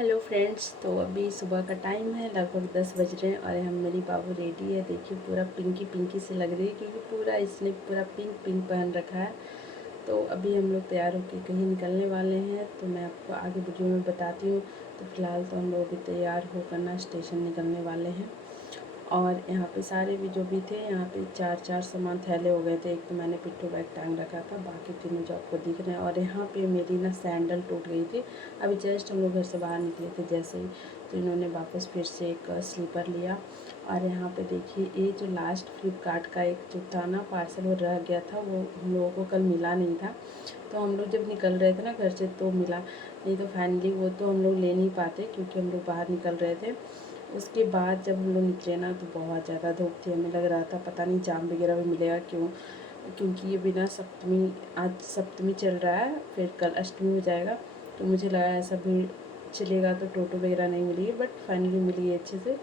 Hello friends, तो अभी सुबह का टाइम है, लगभग 10 बज रहे हैं और हम मेरी बाबू रेडी है। देखिए पूरा पिंकी पिंकी से लग रही है क्योंकि पूरा इसने पूरा पिंक पिंक पहन रखा है। तो अभी हम लोग तैयार होकर कहीं निकलने वाले हैं, तो मैं आपको आगे वीडियो में बताती हूँ। तो फिलहाल तो हम लोग अभी तैयार होकर ना स्टेशन निकलने वाले हैं। और यहाँ पे सारे भी जो भी थे, यहाँ पे चार चार सामान थैले हो गए थे। एक तो मैंने पिट्ठू बैग टांग रखा था, बाकी तीनों जो आपको दिख रहे हैं। और यहाँ पे मेरी ना सैंडल टूट गई थी। अभी जस्ट हम लोग घर से बाहर निकले थे जैसे ही, तो इन्होंने वापस फिर से एक स्लीपर लिया। और यहाँ पे देखिए, ये जो लास्ट फ्लिपकार्ट का एक जो था ना पार्सल, वो रह गया था, वो हम लोगों को कल मिला नहीं था। तो हम लोग जब निकल रहे थे ना घर से तो मिला, नहीं तो फाइनली वो तो हम लोग ले नहीं पाते क्योंकि हम लोग बाहर निकल रहे थे। उसके बाद जब हम लोग निकले ना तो बहुत ज़्यादा धूप थी। हमें लग रहा था पता नहीं जाम वगैरह भी मिलेगा क्यों, क्योंकि ये बिना सप्तमी, आज सप्तमी चल रहा है, फिर कल अष्टमी हो जाएगा। तो मुझे लगा ऐसा भीड़ चलेगा तो टोटो वगैरह नहीं मिली, बट फाइनली मिली है अच्छे से।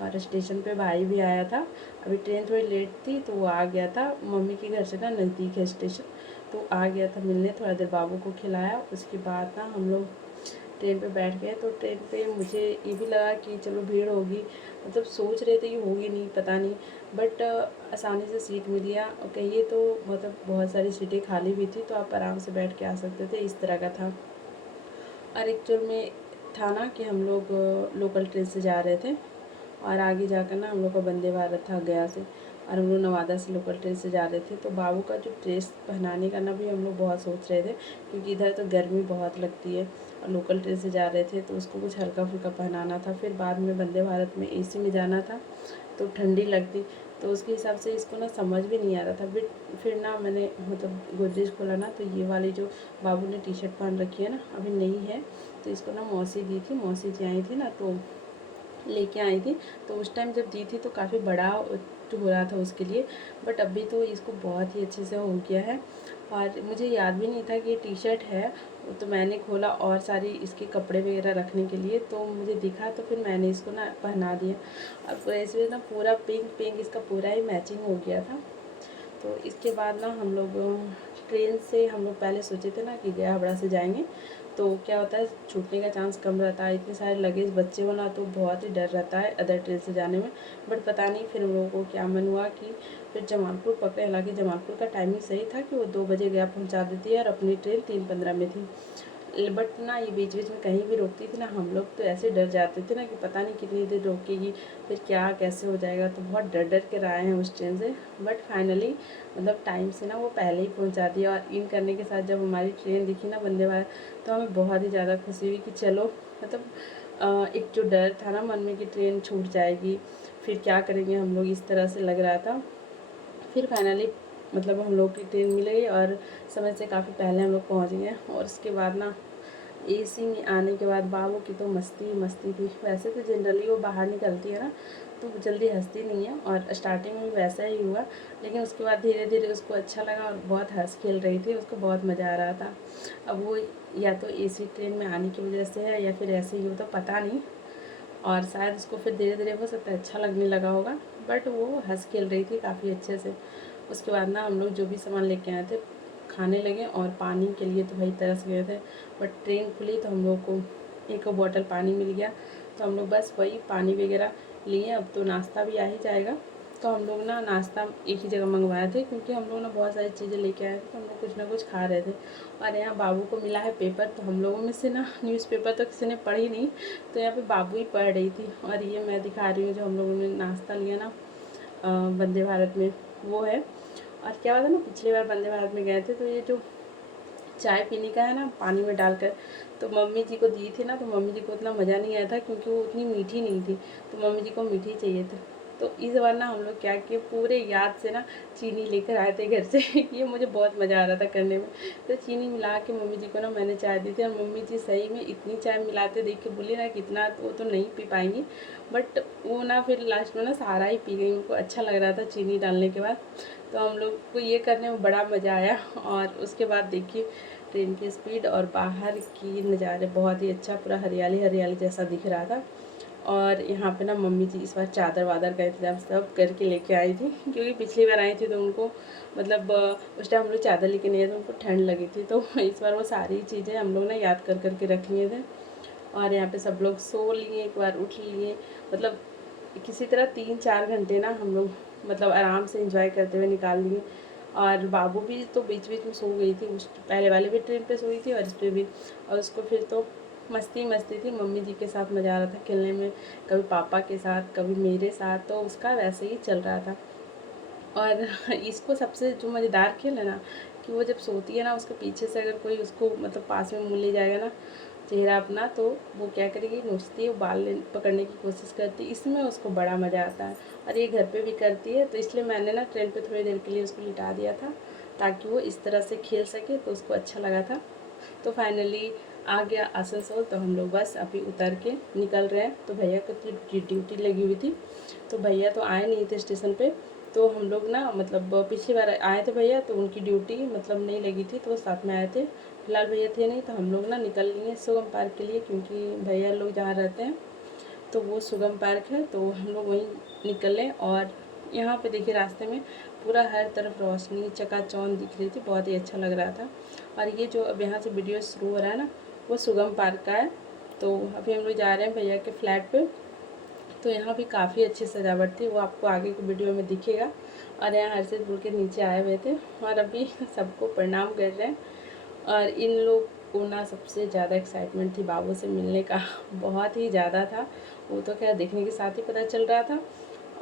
और स्टेशन पे भाई भी आया था। अभी ट्रेन थोड़ी लेट थी तो वो आ गया था, मम्मी के घर से ना नज़दीक है स्टेशन, तो आ गया था मिलने। थोड़ा देर बाबू को खिलाया, उसके बाद ना हम लोग ट्रेन पे बैठ गए। तो ट्रेन पे मुझे ये भी लगा कि चलो भीड़ होगी, मतलब सोच रहे थे कि होगी नहीं, पता नहीं, बट आसानी से सीट मिल गया। और कहिए तो मतलब बहुत सारी सीटें खाली भी थी, तो आप आराम से बैठ के आ सकते थे, इस तरह का था। और एक्चुअल में था ना कि हम लोग लोकल ट्रेन से जा रहे थे, और आगे जाकर ना हम लोग का वंदे भारत था गया से, और हम लोग नवादा से लोकल ट्रेन से जा रहे थे। तो बाबू का जो ड्रेस पहनाने का ना भी हम लोग बहुत सोच रहे थे, क्योंकि इधर तो गर्मी बहुत लगती है, और लोकल ट्रेन से जा रहे थे तो उसको कुछ हल्का फुल्का पहनाना था। फिर बाद में वंदे भारत में एसी में जाना था तो ठंडी लगती, तो उसके हिसाब से इसको ना समझ भी नहीं आ रहा था। फिर ना मैंने मतलब गोदरेज खोला ना, तो ये वाली जो बाबू ने टी शर्ट पहन रखी है ना, अभी नहीं है, तो इसको ना मौसी दी थी, मौसी जी आई थी ना तो लेके आई थी। तो उस टाइम जब दी थी तो काफ़ी बड़ा हो रहा था उसके लिए, बट अभी तो इसको बहुत ही अच्छे से हो गया है। और मुझे याद भी नहीं था कि ये टी शर्ट है, तो मैंने खोला और सारी इसके कपड़े वगैरह रखने के लिए, तो मुझे दिखा, तो फिर मैंने इसको ना पहना दिया। अब ऐसे ना पूरा पिंक पिंक इसका पूरा ही मैचिंग हो गया था। तो इसके बाद ना हम लोग ट्रेन से, हम लोग पहले सोचे थे ना कि गया हावड़ा से जाएंगे, तो क्या होता है छूटने का चांस कम रहता है। इतने सारे लगेज बच्चे हो ना, तो बहुत ही डर रहता है अदर ट्रेन से जाने में। बट पता नहीं फिर हम लोगों को क्या मन हुआ कि फिर जमालपुर पकड़े। हालांकि जमालपुर का टाइमिंग सही था कि वो 2 बजे गया पहुंचा देती है, और अपनी ट्रेन 3:15 में थी। बट ना ये बीच बीच में कहीं भी रोकती थी ना, हम लोग तो ऐसे डर जाते थे ना कि पता नहीं कितनी देर रोकेगी, फिर क्या कैसे हो जाएगा। तो बहुत डर डर के आए हैं उस ट्रेन से। बट फाइनली मतलब टाइम से ना वो पहले ही पहुंचा दिया। और इन करने के साथ जब हमारी ट्रेन दिखी ना वंदे भारत, तो हमें बहुत ही ज़्यादा खुशी हुई कि चलो, मतलब एक जो डर था ना मन में कि ट्रेन छूट जाएगी, फिर क्या करेंगे हम लोग, इस तरह से लग रहा था। फिर फाइनली मतलब हम लोग की ट्रेन मिल गई, और समय से काफ़ी पहले हम लोग पहुँच गए। और उसके बाद ना एसी में आने के बाद बाबू की तो मस्ती मस्ती थी। वैसे तो जनरली वो बाहर निकलती है ना तो जल्दी हंसती नहीं है, और स्टार्टिंग में वैसा ही हुआ, लेकिन उसके बाद धीरे धीरे उसको अच्छा लगा और बहुत हंस खेल रही थी, उसको बहुत मज़ा आ रहा था। अब वो या तो एसी ट्रेन में आने की वजह से है या फिर ऐसे ही हो, तो पता नहीं। और शायद उसको फिर धीरे धीरे हो सकता है अच्छा लगने लगा होगा, बट वो हंस खेल रही थी काफ़ी अच्छे से। उसके बाद ना हम लोग जो भी सामान लेके आए थे खाने लगे, और पानी के लिए तो भाई तरस गए थे। बट ट्रेन खुली तो हम लोग को एक बॉटल पानी मिल गया, तो हम लोग बस वही पानी वगैरह लिए। अब तो नाश्ता भी आ ही जाएगा, तो हम लोग ना नाश्ता एक ही जगह मंगवाए थे, क्योंकि हम लोग ना बहुत सारी चीज़ें लेके आए थे, तो हम लोग कुछ ना कुछ खा रहे थे। और यहाँ बाबू को मिला है पेपर, तो हम लोगों में से ना न्यूज़पेपर तो किसी ने पढ़ी नहीं, तो यहाँ पे बाबू ही पढ़ रही थी। और ये मैं दिखा रही हूँ जो हम लोगों ने नाश्ता लिया ना वंदे भारत में, वो है। और क्या हुआ था ना, पिछली बार वंदे भारत में गए थे तो ये जो चाय पीने का है ना पानी में डालकर, तो मम्मी जी को दी थी ना, तो मम्मी जी को उतना मज़ा नहीं आया था क्योंकि वो उतनी मीठी नहीं थी, तो मम्मी जी को मीठी चाहिए थी। तो इस बार ना हम लोग क्या किए, पूरे याद से ना चीनी लेकर आए थे घर से ये मुझे बहुत मज़ा आ रहा था करने में। तो चीनी मिला के मम्मी जी को ना मैंने चाय दी थी, और मम्मी जी सही में इतनी चाय मिलाते देख के बोली ना कि इतना वो तो नहीं पी पाएंगी, बट वो ना फिर लास्ट में ना सारा ही पी गई, उनको अच्छा लग रहा था चीनी डालने के बाद। तो हम लोग को ये करने में बड़ा मज़ा आया। और उसके बाद देखिए ट्रेन की स्पीड और बाहर की नज़ारे बहुत ही अच्छा, पूरा हरियाली हरियाली जैसा दिख रहा था। और यहाँ पे ना मम्मी जी इस बार चादर वादर का इंतजाम सब करके लेके आई थी, क्योंकि पिछली बार आई थी तो उनको मतलब उस टाइम हम लोग चादर लेके नहीं आए थे, उनको ठंड लगी थी, तो इस बार वो सारी चीज़ें हम लोग ना याद कर करके रख लिए थे। और यहाँ पे सब लोग सो लिए, एक बार उठ लिए, मतलब किसी तरह 3-4 घंटे ना हम लोग मतलब आराम से एंजॉय करते हुए निकाल लिए। और बाबू भी तो बीच बीच में सो गई थी, उस पहले वाले भी ट्रेन पे सोई थी और इस पर भी। और उसको फिर तो मस्ती मस्ती थी, मम्मी जी के साथ मज़ा आ रहा था खेलने में, कभी पापा के साथ कभी मेरे साथ, तो उसका वैसे ही चल रहा था। और इसको सबसे जो मज़ेदार खेल है ना कि वो जब सोती है ना, उसके पीछे से अगर कोई उसको मतलब पास में मुँह ले जाएगा ना चेहरा अपना, तो वो क्या करेगी, नोचती है, वो बाल पकड़ने की कोशिश करती है। इसमें उसको बड़ा मज़ा आता है और ये घर पे भी करती है। तो इसलिए मैंने ना ट्रेन पे थोड़ी देर के लिए उसको लिटा दिया था ताकि वो इस तरह से खेल सके, तो उसको अच्छा लगा था। तो फाइनली आ गया आसनसोल, तो हम लोग बस अभी उतर के निकल रहे हैं। तो भैया को ड्यूटी लगी हुई थी, तो भैया तो आए नहीं थे स्टेशन पे। तो हम लोग ना मतलब पिछली बार आए थे भैया, तो उनकी ड्यूटी मतलब नहीं लगी थी, तो वो साथ में आए थे। फिलहाल भैया थे नहीं, तो हम लोग ना निकल लिए सुगम पार्क के लिए, क्योंकि भैया लोग जहाँ रहते हैं तो वो सुगम पार्क है, तो हम लोग वहीं निकले। और यहाँ पे देखिए रास्ते में पूरा हर तरफ रोशनी चकाचौंध दिख रही थी, बहुत ही अच्छा लग रहा था। और ये जो अब यहाँ से वीडियो शुरू हो रहा है ना, वो सुगम पार्क का है। तो अभी हम लोग जा रहे हैं भैया के फ्लैट पे। तो यहाँ भी काफ़ी अच्छी सजावट थी, वो आपको आगे की वीडियो में दिखेगा। और यहाँ हर्षितपुर के नीचे आए हुए थे और अभी सबको प्रणाम कर रहे हैं। और इन लोग को ना सबसे ज़्यादा एक्साइटमेंट थी बाबू से मिलने का बहुत ही ज़्यादा था। वो तो खैर देखने के साथ ही पता चल रहा था।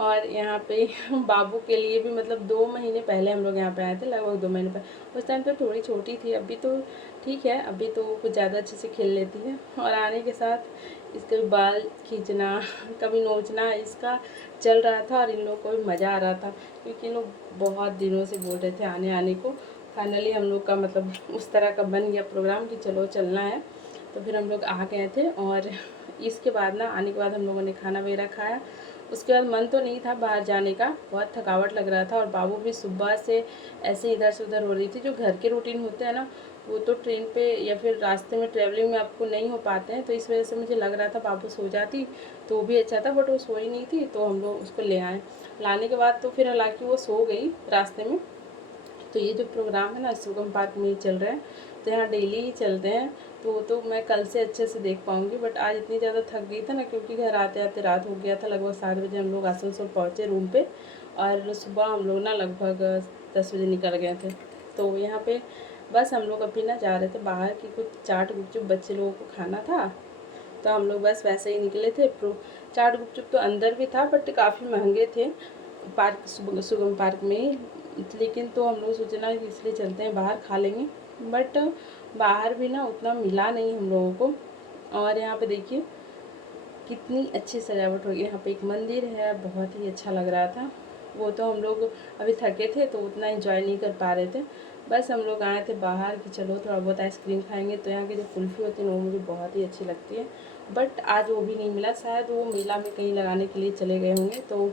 और यहाँ पे बाबू के लिए भी मतलब 2 महीने पहले हम लोग यहाँ पे आए थे, लगभग 2 महीने पहले। उस टाइम तो थोड़ी छोटी थी, अभी तो ठीक है, अभी तो कुछ ज़्यादा अच्छे से खेल लेती है। और आने के साथ इसके बाल खींचना कभी नोचना इसका चल रहा था, और इन लोग को भी मज़ा आ रहा था, क्योंकि इन लोग बहुत दिनों से बोल रहे थे आने को। फाइनली हम लोग का मतलब उस तरह का बन गया प्रोग्राम कि चलो चलना है। तो फिर हम लोग आ गए थे। और इसके बाद ना आने के बाद हम लोगों ने खाना वगैरह खाया। उसके बाद मन तो नहीं था बाहर जाने का, बहुत थकावट लग रहा था। और बाबू भी सुबह से ऐसे इधर से उधर हो रही थी। जो घर के रूटीन होते हैं ना, वो तो ट्रेन पे या फिर रास्ते में ट्रैवलिंग में आपको नहीं हो पाते हैं। तो इस वजह से मुझे लग रहा था बाबू सो जाती तो वो भी अच्छा था, बट वो सोई नहीं थी, तो हम लोग उसको ले आए। लाने के बाद तो फिर हालांकि वो सो गई रास्ते में। तो ये जो प्रोग्राम है ना सुगम पार्क में ही चल रहे हैं, तो यहाँ डेली ही चलते हैं। तो वो तो मैं कल से अच्छे से देख पाऊँगी, बट आज इतनी ज़्यादा थक गई था ना, क्योंकि घर आते आते रात हो गया था। लगभग 7 बजे हम लोग आसनसोल पहुँचे रूम पे, और सुबह हम लोग ना लगभग 10 बजे निकल गए थे। तो यहाँ पे बस हम लोग अभी ना जा रहे थे बाहर की कुछ चाट गुपचुप बच्चे लोगों को खाना था, तो हम लोग बस वैसे ही निकले थे। चाट गुपचुप तो अंदर भी था, बट काफ़ी महंगे थे पार्क सुगम पार्क में ही। लेकिन तो हम लोग सोचे ना कि इसलिए चलते हैं बाहर खा लेंगे, बट बाहर भी ना उतना मिला नहीं हम लोगों को। और यहाँ पे देखिए कितनी अच्छी सजावट हो गई। यहाँ पे एक मंदिर है, बहुत ही अच्छा लग रहा था। वो तो हम लोग अभी थके थे तो उतना एंजॉय नहीं कर पा रहे थे। बस हम लोग आए थे बाहर कि चलो थोड़ा बहुत आइसक्रीम खाएंगे। तो यहाँ की जो कुल्फ़ी होती है ना, वो मुझे बहुत ही अच्छी लगती है, बट आज वो भी नहीं मिला। शायद वो मेला में कहीं लगाने के लिए चले गए होंगे। तो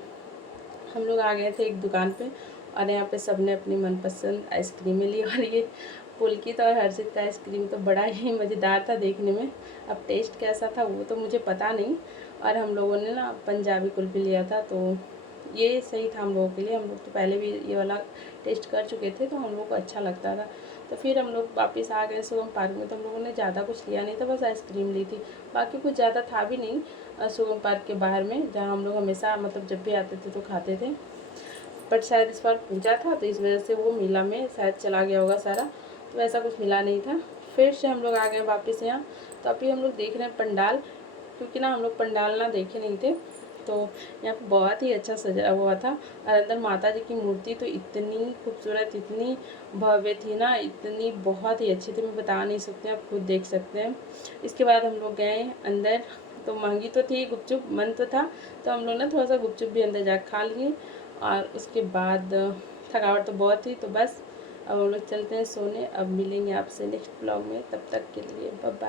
हम लोग आ गए थे एक दुकान पे, और यहाँ पे सब ने अपनी मनपसंद आइसक्रीमें ली। और ये पुलकित और हर्षित का आइसक्रीम तो बड़ा ही मज़ेदार था देखने में। अब टेस्ट कैसा था वो तो मुझे पता नहीं। और हम लोगों ने ना पंजाबी कुल्फ़ी लिया था, तो ये सही था हम लोगों के लिए। हम लोग तो पहले भी ये वाला टेस्ट कर चुके थे, तो हम लोग को अच्छा लगता था। तो फिर हम लोग वापस आ गए सुगम पार्क में। तो हम लोगों ने ज़्यादा कुछ लिया नहीं था, बस आइसक्रीम ली थी, बाकी कुछ ज़्यादा था भी नहीं। सुगम पार्क के बाहर में जहाँ हम लोग हमेशा मतलब जब भी आते थे तो खाते थे, बट शायद इस बार पूजा था तो इस वजह से वो मेला में शायद चला गया होगा सारा, तो ऐसा कुछ मिला नहीं था। फिर से हम लोग आ गए वापस यहाँ। तो अभी हम लोग देख रहे हैं पंडाल, क्योंकि ना हम लोग पंडाल ना देखे नहीं थे। तो यहाँ पे बहुत ही अच्छा सजा हुआ था, और अंदर माता जी की मूर्ति तो इतनी खूबसूरत, इतनी भव्य थी ना, इतनी बहुत ही अच्छी थी, मैं बता नहीं सकती, आप खुद देख सकते हैं। इसके बाद हम लोग गए अंदर। तो महंगी तो थी गुपचुप, मन तो था, तो हम लोग ना थोड़ा सा गुपचुप भी अंदर जाकर खा लिए। और उसके बाद थकावट तो बहुत थी, तो बस अब हम लोग चलते हैं सोने। अब मिलेंगे आपसे नेक्स्ट ब्लॉग में, तब तक के लिए बाय बाय।